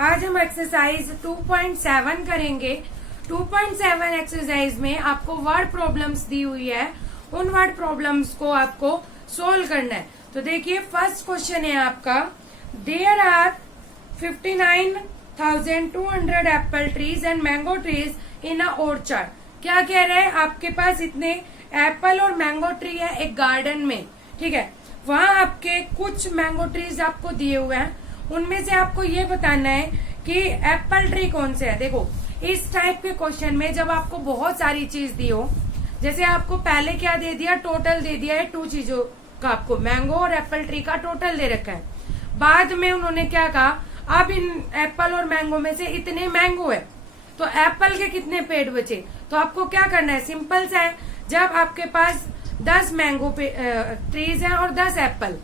आज हम एक्सरसाइज 2.7 करेंगे। 2.7 एक्सरसाइज में आपको वर्ड प्रॉब्लम्स दी हुई है, उन वर्ड प्रॉब्लम्स को आपको सोल्व करना है। तो देखिए फर्स्ट क्वेश्चन है आपका, there are 59,200 apple trees and mango trees in a orchard. क्या कह रहे हैं, आपके पास इतने एप्पल और मैंगो ट्री है एक गार्डन में, ठीक है। वहां आपके कुछ मैंगो ट्रीज आपको दिए हुए हैं, उनमें से आपको ये बताना है कि एप्पल ट्री कौन से है। देखो इस टाइप के क्वेश्चन में जब आपको बहुत सारी चीज दी हो, जैसे आपको पहले क्या दे दिया, टोटल दे दिया है 2 चीजों का, आपको मैंगो और एप्पल ट्री का टोटल दे रखा है। बाद में उन्होंने क्या कहा, अब इन एप्पल और मैंगो में से इतने मैंगो है तो एप्पल के कितने पेड़ बचे। तो आपको क्या करना है, सिंपल सा है, जब आपके पास 10 मैंगो ट्रीज है और 10 एप्पल,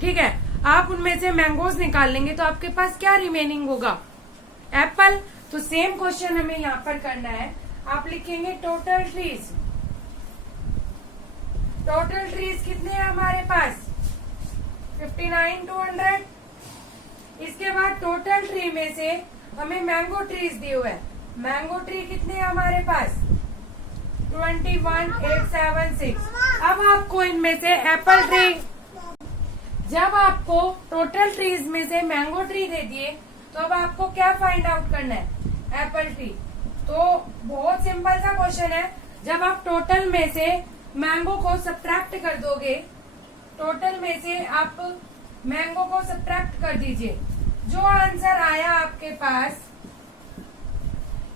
ठीक है, आप उनमें से मैंगोज निकाल लेंगे तो आपके पास क्या रिमेनिंग होगा, एप्पल। तो सेम क्वेश्चन हमें यहाँ पर करना है। आप लिखेंगे टोटल ट्रीज। टोटल ट्रीज कितने हैं हमारे पास, 59,200। इसके बाद टोटल ट्री में से हमें मैंगो ट्रीज दिए हुए हैं। मैंगो ट्री कितने हैं हमारे पास, 21,876। अब आपको इनमें से एप्पल ट्री, जब आपको टोटल ट्रीज में से मैंगो ट्री दे दिए तो अब आपको क्या फाइंड आउट करना है, एप्पल ट्री। तो बहुत सिंपल सा क्वेश्चन है, जब आप टोटल में से मैंगो को सब्ट्रैक्ट कर दोगे, टोटल में से आप मैंगो को सब्ट्रैक्ट कर दीजिए, जो आंसर आया आपके पास,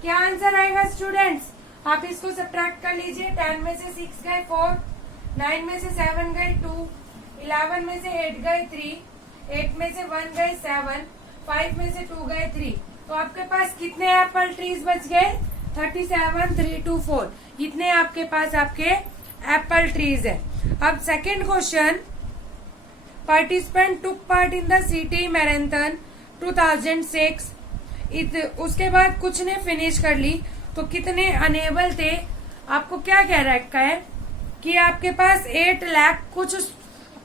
क्या आंसर आएगा स्टूडेंट्स, आप इसको सब्ट्रैक्ट कर लीजिए। 10 में से 6 गए 4, 9 में से 7 गए 2, 11 में से 8 गए 3, 8 में से 1 गए 7, 5 में से 2 गए 3। तो आपके पास कितने एप्पल ट्रीज बच गए, 37, 3, 2, 4। इतने आपके पास आपके एप्पल ट्रीज है। अब second question, participant took part in the city marathon 2006। उसके बाद कुछ ने फिनिश कर ली तो कितने अनेबल थे। आपको क्या कह रखा है कि आपके पास 8 लाख कुछ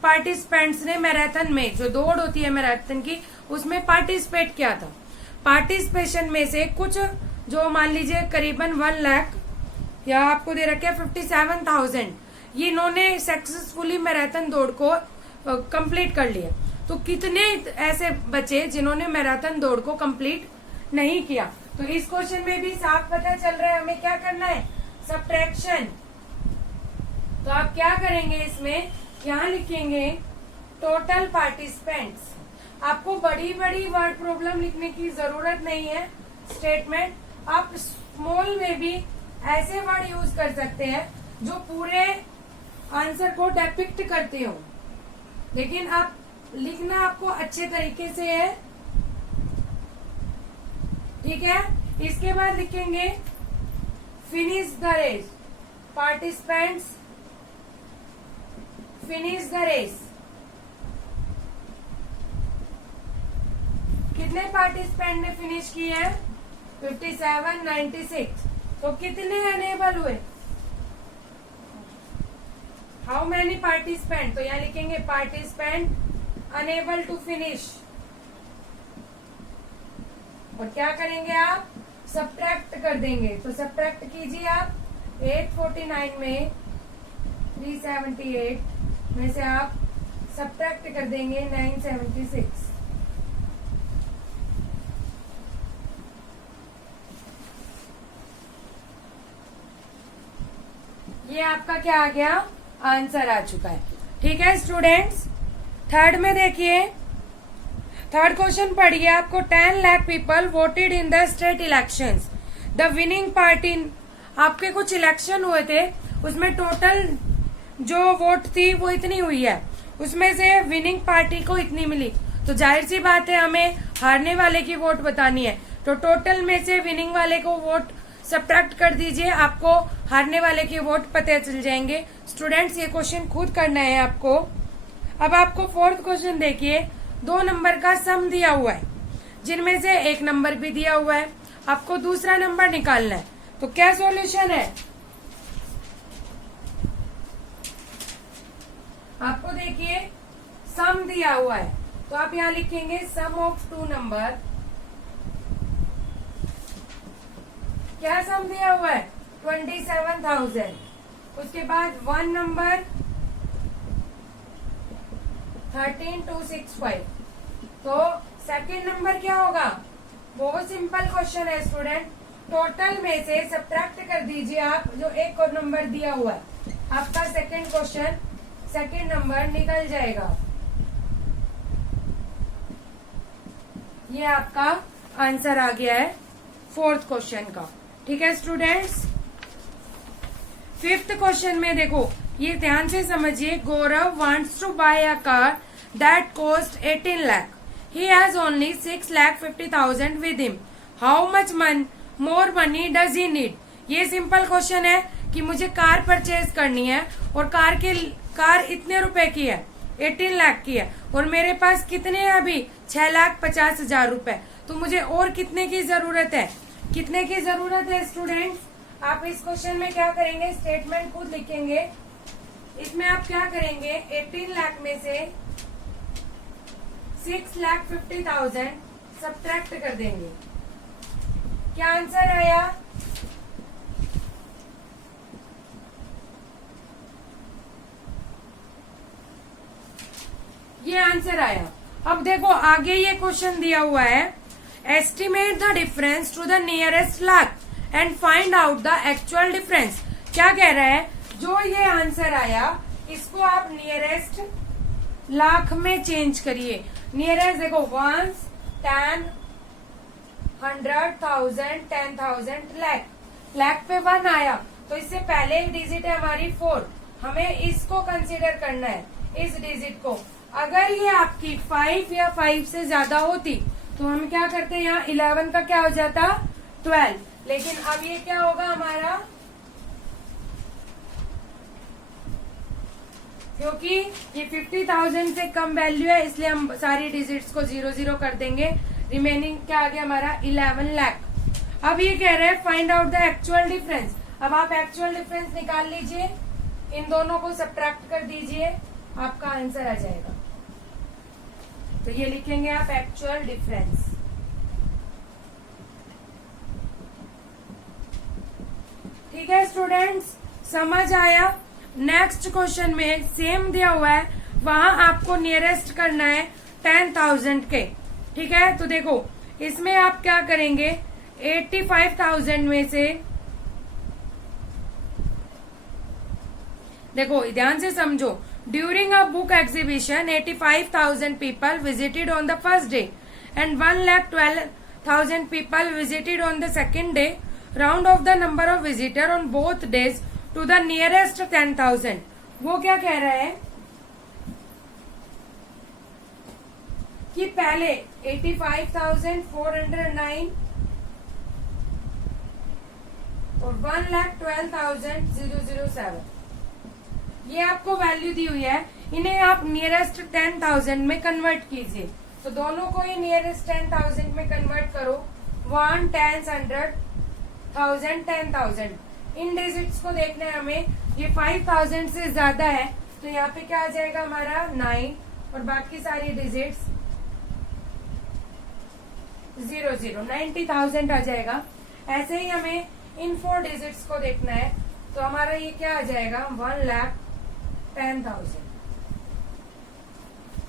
पार्टिसिपेंट्स ने मैराथन में, जो दौड़ होती है मैराथन की, उसमें पार्टिसिपेट किया था। पार्टिसिपेशन में से कुछ, जो मान लीजिए करीबन 1 लाख, या आपको दे रखे 57,000, ये इन्होंने सक्सेसफुली मैराथन दौड़ को कंप्लीट कर लिया। तो कितने ऐसे बचे जिन्होंने मैराथन दौड़ को कंप्लीट नहीं किया। तो इस क्वेश्चन में भी साफ पता चल रहा है हमें क्या करना है, सब्ट्रैक्शन। तो आप क्या करेंगे, इसमें यहाँ लिखेंगे टोटल पार्टिसिपेंट्स। आपको बड़ी बड़ी वर्ड प्रॉब्लम लिखने की जरूरत नहीं है, स्टेटमेंट। आप स्मॉल में भी ऐसे वर्ड यूज कर सकते हैं जो पूरे आंसर को डिपिक्ट करते हो, लेकिन आप लिखना आपको अच्छे तरीके से है, ठीक है। इसके बाद लिखेंगे finish the race, participants finish the race. कितने पार्टिसिपेंट ने फिनिश किए हैं, 57, 96। तो कितने अनेबल हुए, हाउ मैनी पार्टिसिपेंट। तो यहाँ लिखेंगे पार्टिसिपेंट अनेबल टू फिनिश। और क्या करेंगे आप, सब्ट्रैक्ट कर देंगे। तो सब्ट्रैक्ट कीजिए आप, 849 में 378 में से आप सब्ट्रैक्ट कर देंगे 976। ये आपका क्या आ गया, आंसर आ चुका है, ठीक है स्टूडेंट्स। थर्ड में देखिए, थर्ड क्वेश्चन पढ़िए आपको, 10 lakh people voted in the state elections, the winning party. आपके कुछ इलेक्शन हुए थे, उसमें टोटल जो वोट थी वो इतनी हुई है, उसमें से विनिंग पार्टी को इतनी मिली। तो जाहिर सी बात है हमें हारने वाले की वोट बतानी है, तो टोटल में से विनिंग वाले को वोट सब्ट्रैक्ट कर दीजिए, आपको हारने वाले की वोट पता चल जाएंगे। स्टूडेंट्स ये क्वेश्चन खुद करना है आपको। अब आपको फोर्थ क्वेश्चन देखिए, 2 नंबर का सम दिया हुआ है, जिनमें से 1 नंबर भी दिया हुआ है, आपको दूसरा नंबर निकालना है। तो क्या सॉल्यूशन है, आपको देखिए सम दिया हुआ है, तो आप यहाँ लिखेंगे सम ऑफ 2 नंबर क्या सम दिया हुआ है 27,000। उसके बाद 1 नंबर 13,265। तो सेकंड नंबर क्या होगा? बहुत सिंपल क्वेश्चन है स्टूडेंट। टोटल में से सब्ट्रैक्ट कर दीजिए आप जो एक और नंबर दिया हुआ है, आपका सेकंड क्वेश्चन सेकंड नंबर निकल जाएगा। ये आपका आंसर आ गया है फोर्थ क्वेश्चन का। ठीक है स्टूडेंट्स। फिफ्थ क्वेश्चन में देखो, ये ध्यान से समझिए। Gaurav wants to buy a car that cost 18 lakh. He has only 6,50,000 with him. How much more money does he need? ये सिंपल क्वेश्चन है कि मुझे कार परचेज करनी है और कार इतने रुपए की है, 18 लाख की है, और मेरे पास कितने हैं अभी 6,50,000 रुपए। तो मुझे और कितने की जरूरत है? कितने की जरूरत है स्टूडेंट्स? आप इस क्वेश्चन में क्या करेंगे? स्टेटमेंट खुद लिखेंगे। इसमें आप क्या करेंगे? 18 लाख में से 6,50,000 सब्ट्रैक्ट कर देंगे। क्या आंसर आया? ये आंसर आया। अब देखो आगे ये क्वेश्चन दिया हुआ है, estimate the difference to the nearest lakh and find out the actual difference. क्या कह रहा है? जो ये आंसर आया इसको आप नियरेस्ट लाख में चेंज करिए। नियरेस्ट देखो 1, 10, 100,000, 10,000, लाख पे 1 आया तो इससे पहले एक डिजिट है हमारी 4। हमें इसको कंसीडर करना है, इस डिजिट को। अगर ये आपकी 5 या 5 से ज्यादा होती तो हम क्या करते हैं? यहाँ 11 का क्या हो जाता? 12। लेकिन अब ये क्या होगा हमारा? क्योंकि ये 50,000 से कम वैल्यू है इसलिए हम सारी डिजिट्स को 0 कर देंगे। रिमेनिंग क्या आ गया हमारा? 11 लाख। अब ये कह रहे हैं find out the actual difference. अब आप एक्चुअल डिफरेंस निकाल लीजिए, इन दोनों को सब्ट्रैक्ट कर दीजिए, आपका आंसर आ जाएगा। तो ये लिखेंगे आप एक्चुअल डिफरेंस। ठीक है स्टूडेंट्स, समझ आया? नेक्स्ट क्वेश्चन में सेम दिया हुआ है, वहां आपको नियरेस्ट करना है 10,000 के। ठीक है, तो देखो इसमें आप क्या करेंगे? 85,000 में से देखो ध्यान से समझो। During a book exhibition 85,000 people visited on the first day and 1,12,000 people visited on the second day. Round off the number of visitor on both days to the nearest 10,000। वो क्या कह रहा है कि पहले 85,409 और 1,12,007 ये आपको वैल्यू दी हुई है। इन्हें आप नियरेस्ट 10,000 में कन्वर्ट कीजिए। तो दोनों को ही नियरेस्ट 10,000 में कन्वर्ट करो। 1, 10, 100,000, 10,000। इन डिजिट्स को देखना है हमें। ये 5,000 से ज्यादा है तो यहाँ पे क्या आ जाएगा हमारा 9 और बाकी सारी डिजिट्स 0, 90,000 आ जाएगा। ऐसे ही हमें इन 4 डिजिट्स को देखना है तो हमारा ये क्या आ जाएगा 1,10,000।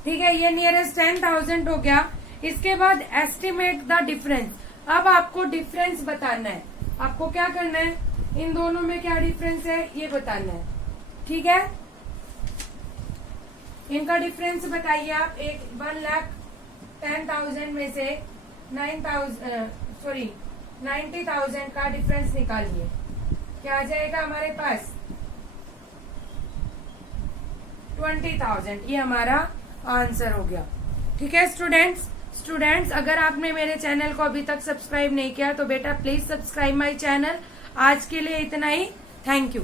ठीक है, ये नियरेस्ट 10,000 हो गया। इसके बाद एस्टिमेट द डिफरेंस। अब आपको डिफरेंस बताना है। आपको क्या करना है? इन दोनों में क्या डिफरेंस है ये बताना है। ठीक है, इनका डिफरेंस बताइए आप। 1,10,000 में से 90,000 का डिफरेंस निकालिए। क्या आ जाएगा हमारे पास? 20,000। ये हमारा आंसर हो गया। ठीक है स्टूडेंट्स, अगर आपने मेरे चैनल को अभी तक सब्सक्राइब नहीं किया तो बेटा प्लीज सब्सक्राइब माय चैनल। आज के लिए इतना ही। Thank you.